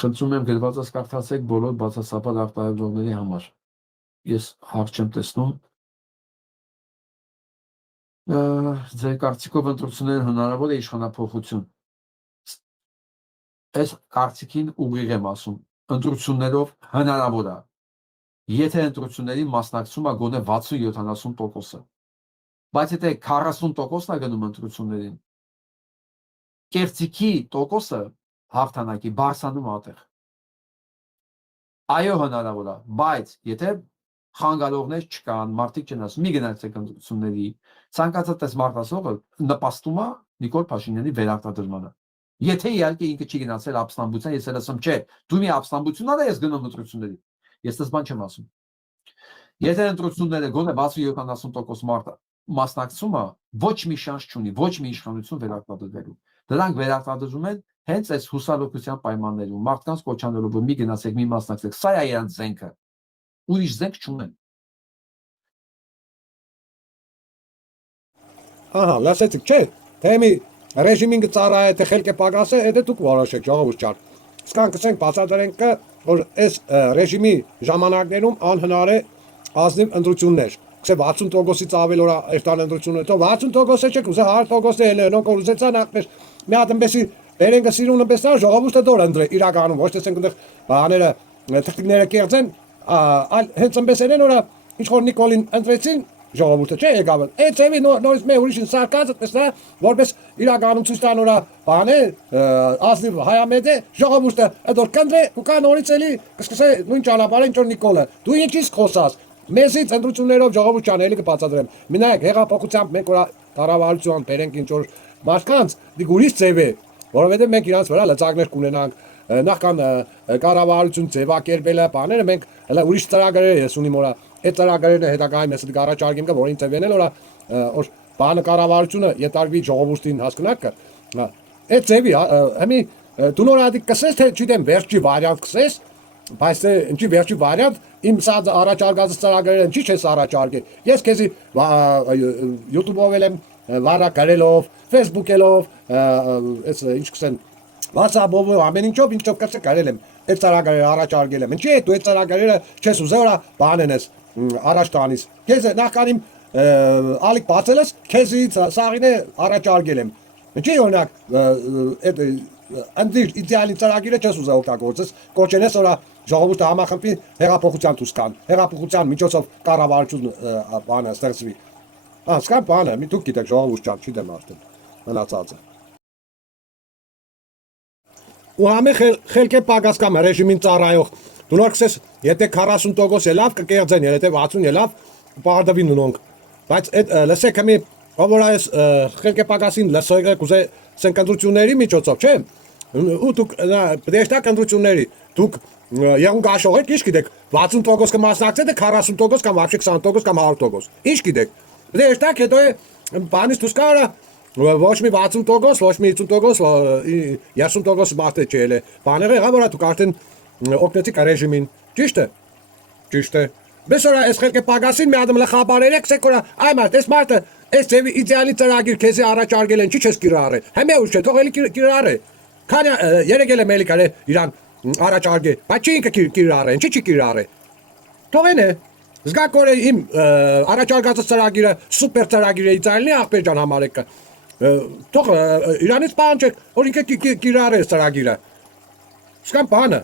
Խնդրում եմ գրվածած կարդացեք բոլոր բացասաբար արտահայտողների համար։ Ես հարց չեմ տեսնում։ Ձեր կարծիքով ընտրությունները հնարավոր է իշխանափոխություն։ Այս կարծիքին ուղիղ եմ ասում։ Ընտրություններով հնարավոր է։ Եթե ընտրությունների մասնակցում է գոնե 60-70%-ը։ Բայց եթե 40%-ն է գնում ընտրություններին, կեղծիքի տոկոսը հաղթանակի բարձանում ատեղ։ Այո, հնարավոր է, բայց եթե խանգարողներ չկան, մարդիկ չեն ասում, մի գնացեք ընտրությունների, ցանկացած մարդասողը նպաստում է Նիկոլ Փաշինյանի վերարտադրմանը։ Եթե իհարկե ինքը չի գնացել ապստամբության, ես էլ ասում, չէ, դու մի ապստամբություն ա, ես գնում ընտրությունների։ Ես դες բան չեմ ասում։ Եթե ընտրությունները գոնե 60-70% մարդը մասնակցում է, ոչ մի շանս չունի, ոչ մի իշխանություն վերարտադրվելու։ Դրանք վերարտադրվում են հենց այս հուսալոքության պայմաններում, մարդկանց կոչանելով, որ մի գնացեք, մի մասնակցեք, սա է իրանց զենքը։ Ուրիշ զենք չունեն։ Ահա, լսեցիք, չէ՞, թե մի ռեժիմին կծառայ, թե խելք է պակաս է, դա դուք որոշեք, ժողովուրդ ջան։ Սկան կսենք բացատրենք, որ այս ռեժիմի ժամանակներում անհնար է ազնիվ ընտրություններ։ Կսե 60%-ից ավել օր այստան ընտրությունը, то 60%-ը չէ, կուզե 100%-ը էլ նոք ուզեցան ախպես մի հատ այնպեսի բերենք սիրուն այնպես նա ժողովուրդը դոր ընտրե իրականում ոչ թե ասենք այնտեղ բաները թղթիկները կերծեն, այլ հենց այնպես են որ ինչ որ Նիկոլին ընտրեցին ժողովուրդը չէ եկավ։ Այդ ծևի նորից մի ուրիշին սարկած այդպես նա որպես իրականում ցույց տան օրա բան է ազնիվ հայամետ է ժողովուրդը այդ որ կնդրե ու կա նորից էլի կսկսե նույն ճանապարհին ճոր Նիկոլը դու ինչի՞ս խոսած մեզից ընտրություններով ժողովուրդ ջան էլի կբացատրեմ մենակ հեղափոխությամբ մենք որ կառավարություն բերենք ինչ որ մարդկանց դի ուրիշ ծև է որովհետև մենք իրանց վրա լծակներ կունենանք նախքան կառավարություն ձևակերպելը բաները մենք հələ ուրիշ ծրագրեր ես ունիմ օրա այդ ծրագրերն հետագայում ես առաջարկեմ կա որին ծևեն էլ օրա որ բանը կառավարությունը յետարգվի ժողովրդին հասկնաք այդ ծևի հիմի դու նորադի կսես թե չգիտեմ վերջի վարիանտ կսես բայց ինչի վերջի վարիանտ իմ սա առաջարկած ծրագրերը ինչի չես առաջարկել ես քեզի YouTube-ով եմ վարա կարելով Facebook-ելով այս ինչ կսեն WhatsApp-ով ամեն ինչով կասե կարել եմ այդ ծրագրերը առաջարկել եմ ինչի՞ դու այդ ծրագրերը չես ուզել օրա բանեն ես առաջ տանիս քեզ նախքանին ալիք բացել ես քեզից սաղինը առաջարկել եմ ինչի՞ օրինակ այդ անդիր իդեալի ծրագիրը չես ուզել օգտագործես կոչենես օրա ժողովուրդը համախմբի հեղափոխության դուսկան հեղափոխության միջոցով կառավարություն բանը ստեղծվի սկան բանը մի դուք գիտեք ժողովուրդ ջան չգիտեմ արդեն մնացածը ու համե խելք է պակաս կամ ռեժիմին ծառայող դու նոր կսես եթե 40% է լավ կկեղծեն եթե 60 է լավ պարտադիր նոնք բայց այդ լսեք հիմի որ այս խելք է պակասին լսեք կուզե սենկանդությունների միջոցով չէ ու դուք դեշտա կանդությունների դուք եղուն գաշող եք ինչ գիտեք 60% կմասնակցեք թե 40% կամ вообще 20% կամ 100% ինչ գիտեք դեշտա հետո բանից դուք կարա ոչ մի 60%, ոչ մի 50%, 30% մարդը չէ, բաները եղավ որ դուք արդեն օգնեցիք ռեժիմին, ճիշտ է։ Ճիշտ է։ Բայց օրա այս խելքը պակասին մի ադմ լխաբարել եք սեկորա, այ մարդ, այս մարդը, այս ձևի իդեալի ծրագիր քեզի առաջարկել են, չի չես կիրառել։ Հիմա ուշ չէ, թող էլի կիրառե։ Քանի երեգել եմ էլի կարե իրան առաջարկե, բայց չի ինքը կիրառե, ինչի՞ չի կիրառե։ Թողեն է։ Զգակորը իմ առաջարկած ծրագիրը սուպեր ծրագիր է, իդեալի ախպեր ջան համարեք։ Թող իրանից պահանջեք, որ ինքը կիրառե ծրագիրը։ Սկան բանը։